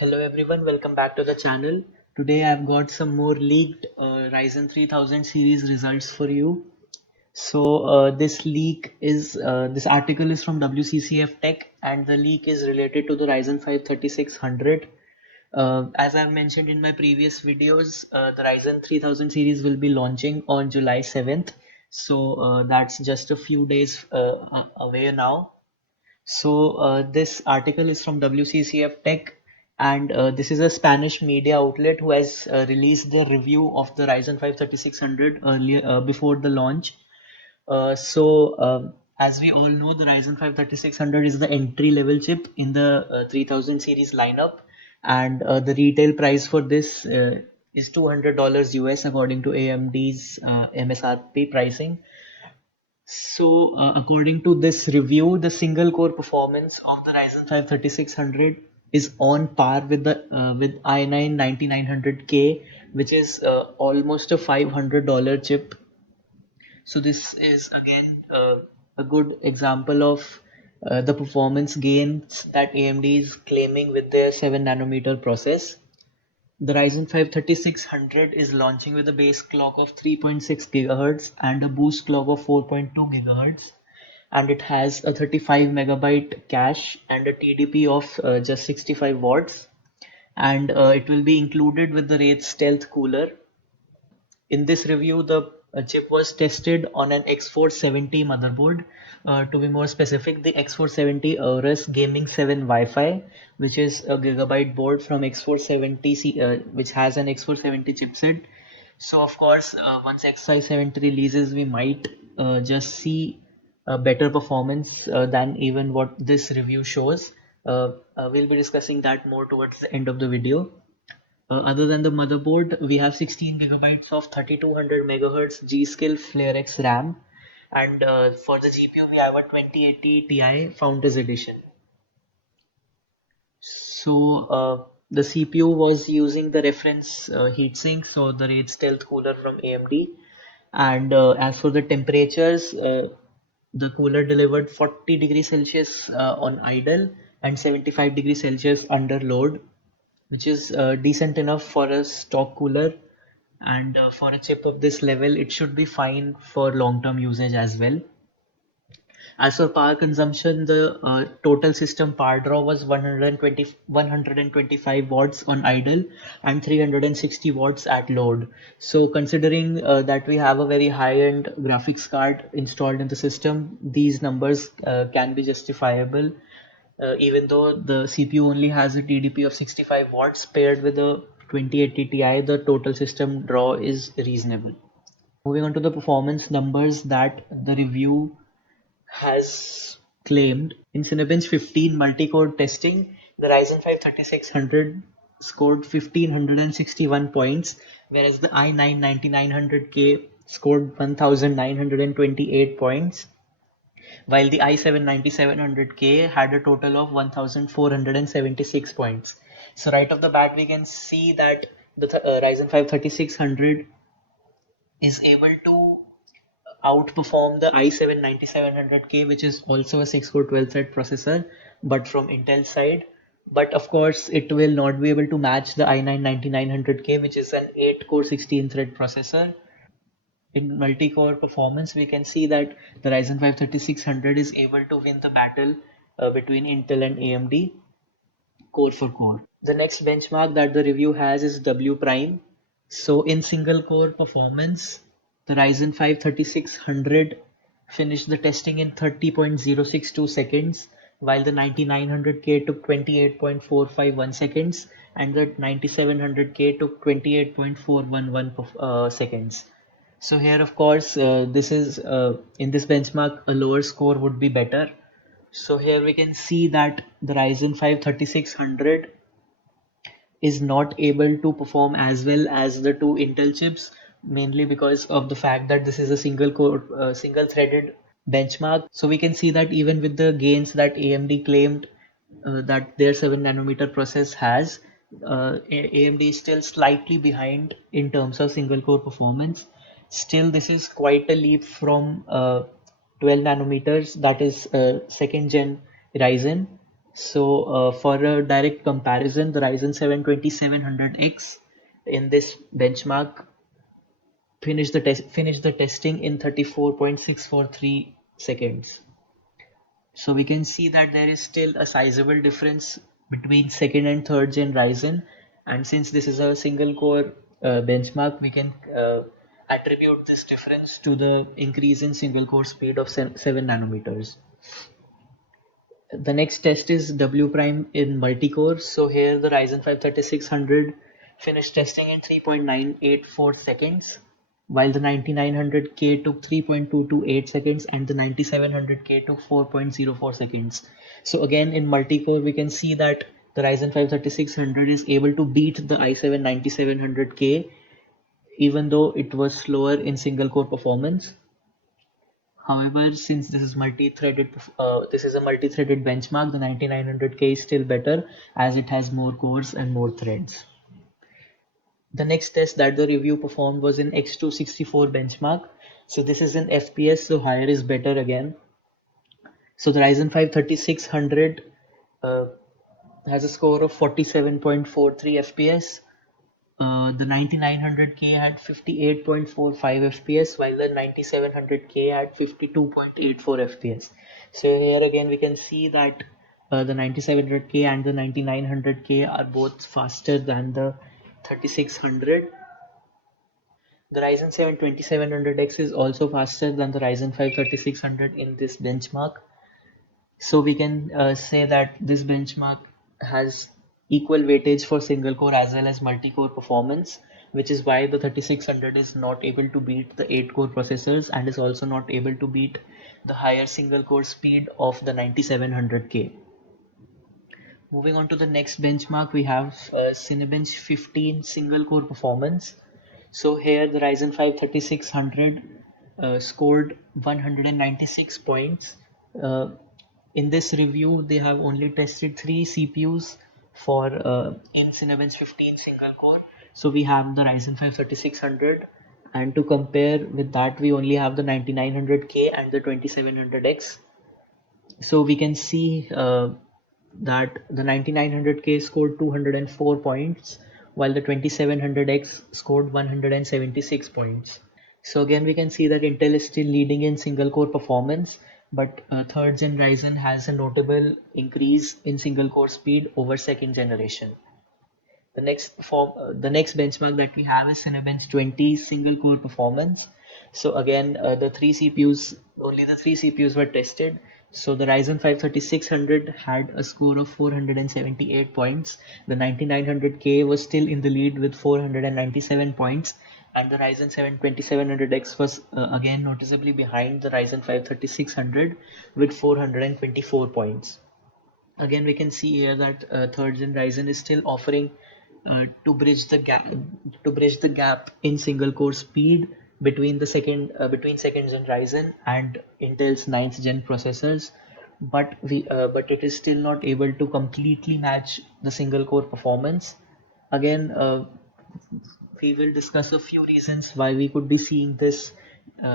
Hello everyone, welcome back to the channel. Today I've got some more leaked Ryzen 3000 series results for you. This article is from WCCF Tech, and the leak is related to the Ryzen 5 3600. As I've mentioned in my previous videos, the Ryzen 3000 series will be launching on July 7th. That's just a few days away now. This article is from WCCF Tech, and this is a Spanish media outlet who has released their review of the Ryzen 5 3600 earlier before the launch. As we all know, the Ryzen 5 3600 is the entry level chip in the 3000 series lineup, and the retail price for this is $200 US according to AMD's MSRP pricing. According to this review, the single core performance of the Ryzen 5 3600 is on par with the with i9 9900K, which is almost a $500 chip. So this is again a good example of the performance gains that AMD is claiming with their 7 nanometer process. The Ryzen 5 3600 is launching with a base clock of 3.6 GHz and a boost clock of 4.2 GHz, and it has a 35 megabyte cache and a TDP of just 65 watts, and it will be included with the Wraith Stealth cooler. In this review, the chip was tested on an X470 motherboard. To be more specific, the X470 Aorus Gaming 7 Wi-Fi, which is a gigabyte board from X470, which has an X470 chipset. So of course, once X570 releases, we might just see a better performance than even what this review shows. We'll be discussing that more towards the end of the video. Other than the motherboard, we have 16 gigabytes of 3200 megahertz G-Skill FlareX RAM, and for the GPU, we have a 2080 Ti Founders Edition. The CPU was using the reference heatsink, so the Wraith Stealth cooler from AMD. And as for the temperatures, the cooler delivered 40 degrees Celsius on idle and 75 degrees Celsius under load, which is decent enough for a stock cooler, and for a chip of this level it should be fine for long-term usage as well. As for power consumption, the total system power draw was 125 watts on idle and 360 watts at load. So considering that we have a very high-end graphics card installed in the system, these numbers can be justifiable. Even though the CPU only has a TDP of 65 watts paired with a 2080 Ti, the total system draw is reasonable. Moving on to the performance numbers that the review has claimed. In Cinebench 15 multi-core testing, the Ryzen 5 3600 scored 1561 points, whereas the i9 9900K scored 1928 points, while the i7 9700K had a total of 1476 points. So right off the bat, we can see that the Ryzen 5 3600 is able to outperform the i7 9700K, which is also a 6-core 12-thread processor, but from Intel side. But of course, it will not be able to match the i9 9900K, which is an 8-core 16-thread processor. In multi-core performance, we can see that the Ryzen 5 3600 is able to win the battle between Intel and AMD core for core. The next benchmark that the review has is W prime. So in single core performance, the Ryzen 5 3600 finished the testing in 30.062 seconds, while the 9900K took 28.451 seconds, and the 9700K took 28.411 seconds. So here, of course, this is in this benchmark, a lower score would be better. So here we can see that the Ryzen 5 3600 is not able to perform as well as the two Intel chips, mainly because of the fact that this is a single core, single threaded benchmark. So we can see that even with the gains that AMD claimed that their 7 nanometer process has, AMD is still slightly behind in terms of single core performance. Still, this is quite a leap from 12 nanometers, that is second gen Ryzen. So for a direct comparison, the Ryzen 7 2700X in this benchmark finished the testing in 34.643 seconds. So we can see that there is still a sizable difference between second and third gen Ryzen, and since this is a single core benchmark, we can attribute this difference to the increase in single core speed of 7 nanometers. The next test is W prime in multi-core. So here the Ryzen 5 3600 finished testing in 3.984 seconds, while the 9900K took 3.228 seconds and the 9700K took 4.04 seconds. So again in multi-core we can see that the Ryzen 5 3600 is able to beat the i7 9700K even though it was slower in single core performance. However, since this is a multi-threaded benchmark, the 9900K is still better as it has more cores and more threads. The next test that the review performed was in X264 benchmark. So this is in FPS, so higher is better again. So the Ryzen 5 3600 uh, has a score of 47.43 FPS. The 9900K had 58.45 FPS, while the 9700K had 52.84 FPS. So here again we can see that the 9700K and the 9900K are both faster than the 3600. The Ryzen 7 2700X is also faster than the Ryzen 5 3600 in this benchmark. So we can say that this benchmark has equal weightage for single core as well as multi-core performance, which is why the 3600 is not able to beat the 8-core processors and is also not able to beat the higher single core speed of the 9700K. Moving on to the next benchmark, we have Cinebench 15 single core performance. So here the Ryzen 5 3600 scored 196 points. Uh, in this review, they have only tested three CPUs for in Cinebench 15 single core. So we have the Ryzen 5 3600, and to compare with that, we only have the 9900K and the 2700X. So we can see that the 9900K scored 204 points, while the 2700X scored 176 points. So again, we can see that Intel is still leading in single core performance, but third gen Ryzen has a notable increase in single core speed over second generation. The next benchmark that we have is Cinebench 20 single core performance. So again, only the three CPUs were tested. So the Ryzen 5 3600 had a score of 478 points. The 9900K was still in the lead with 497 points, and the Ryzen 7 2700X was again noticeably behind the Ryzen 5 3600 with 424 points. Again, we can see here that third gen Ryzen is still offering to bridge the gap in single core speed between second gen Ryzen and Intel's ninth gen processors, but it is still not able to completely match the single core performance. Again, we will discuss a few reasons why we could be seeing this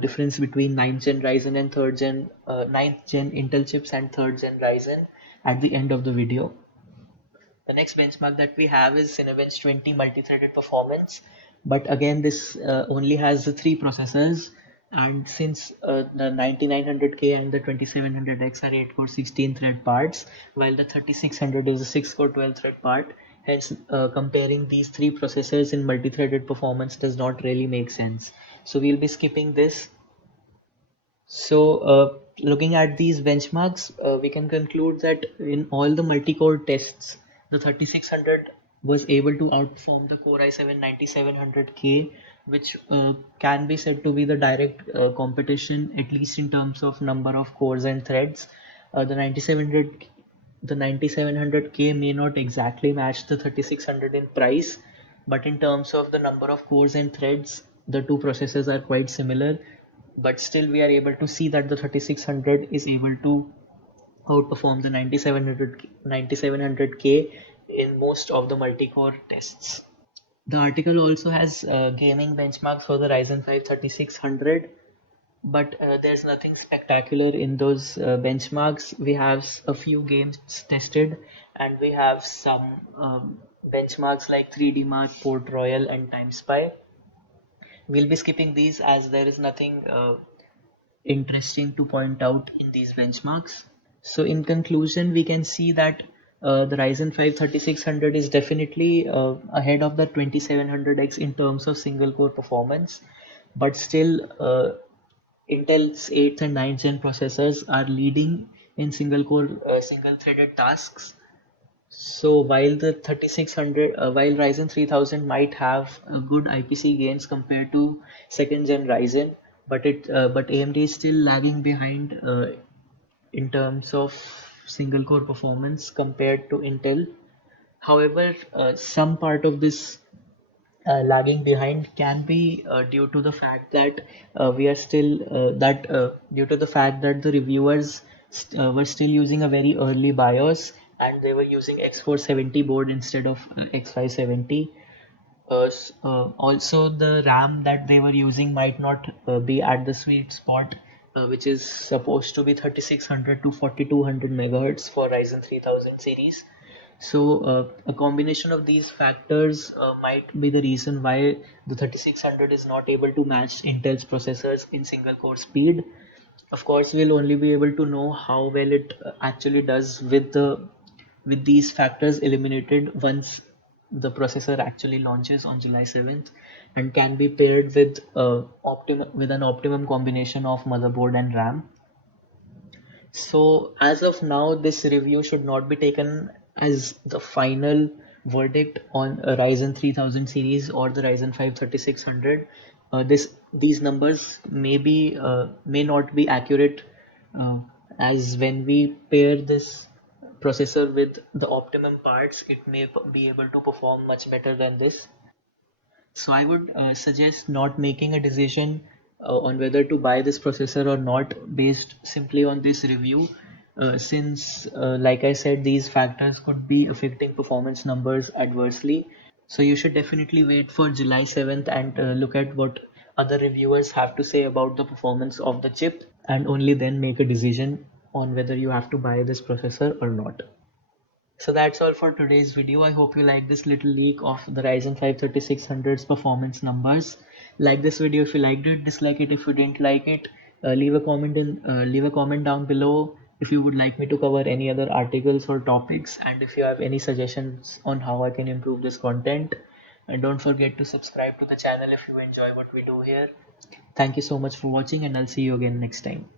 difference between ninth gen Ryzen and ninth gen Intel chips and third gen Ryzen at the end of the video. The next benchmark that we have is Cinebench 20 multi-threaded performance, but again this only has the three processors, and since the 9900K and the 2700X are 8-core 16-thread parts, while the 3600 is a 6-core 12-thread part, hence comparing these three processors in multi-threaded performance does not really make sense. So we'll be skipping this. So, looking at these benchmarks, we can conclude that in all the multi-core tests, the 3600 was able to outperform the Core i7 9700K, which can be said to be the direct competition, at least in terms of number of cores and threads. The 9700K may not exactly match the 3600 in price, but in terms of the number of cores and threads, the two processors are quite similar. But still, we are able to see that the 3600 is able to outperform the 9700K in most of the multi-core tests. The article also has gaming benchmarks for the Ryzen 5 3600. but there's nothing spectacular in those benchmarks. We have a few games tested, and we have some benchmarks like 3D Mark, Port Royal, and Time Spy. We'll be skipping these as there is nothing interesting to point out in these benchmarks. So in conclusion, we can see that the Ryzen 5 3600 is definitely ahead of the 2700X in terms of single core performance, but still Intel's 8th and 9th gen processors are leading in single core, single threaded tasks. So while Ryzen 3000 might have good IPC gains compared to second gen Ryzen, but AMD is still lagging behind in terms of single core performance compared to Intel. However, some part of this lagging behind can be due to the fact that we are still that due to the fact that the reviewers were still using a very early BIOS, and they were using X470 board instead of X570. Also, the RAM that they were using might not be at the sweet spot, which is supposed to be 3600 to 4200 megahertz for Ryzen 3000 series. So, a combination of these factors might be the reason why the 3600 is not able to match Intel's processors in single core speed. Of course, we'll only be able to know how well it actually does with these factors eliminated once the processor actually launches on July 7th, and can be paired with with an optimum combination of motherboard and RAM. So as of now, this review should not be taken as the final verdict on a Ryzen 3000 series or the Ryzen 5 3600. These numbers may not be accurate, uh, as when we pair this processor with the optimum parts, it may be able to perform much better than this. So I would suggest not making a decision on whether to buy this processor or not based simply on this review, since, like I said, these factors could be affecting performance numbers adversely. So you should definitely wait for July 7th and look at what other reviewers have to say about the performance of the chip, and only then make a decision on whether you have to buy this processor or not. So that's all for today's video. I hope you like this little leak of the Ryzen 5 3600's performance numbers. Like this video if you liked it, dislike it if you didn't like it. Leave a comment down below if you would like me to cover any other articles or topics, and if you have any suggestions on how I can improve this content. And don't forget to subscribe to the channel if you enjoy what we do here. Thank you so much for watching, and I'll see you again next time.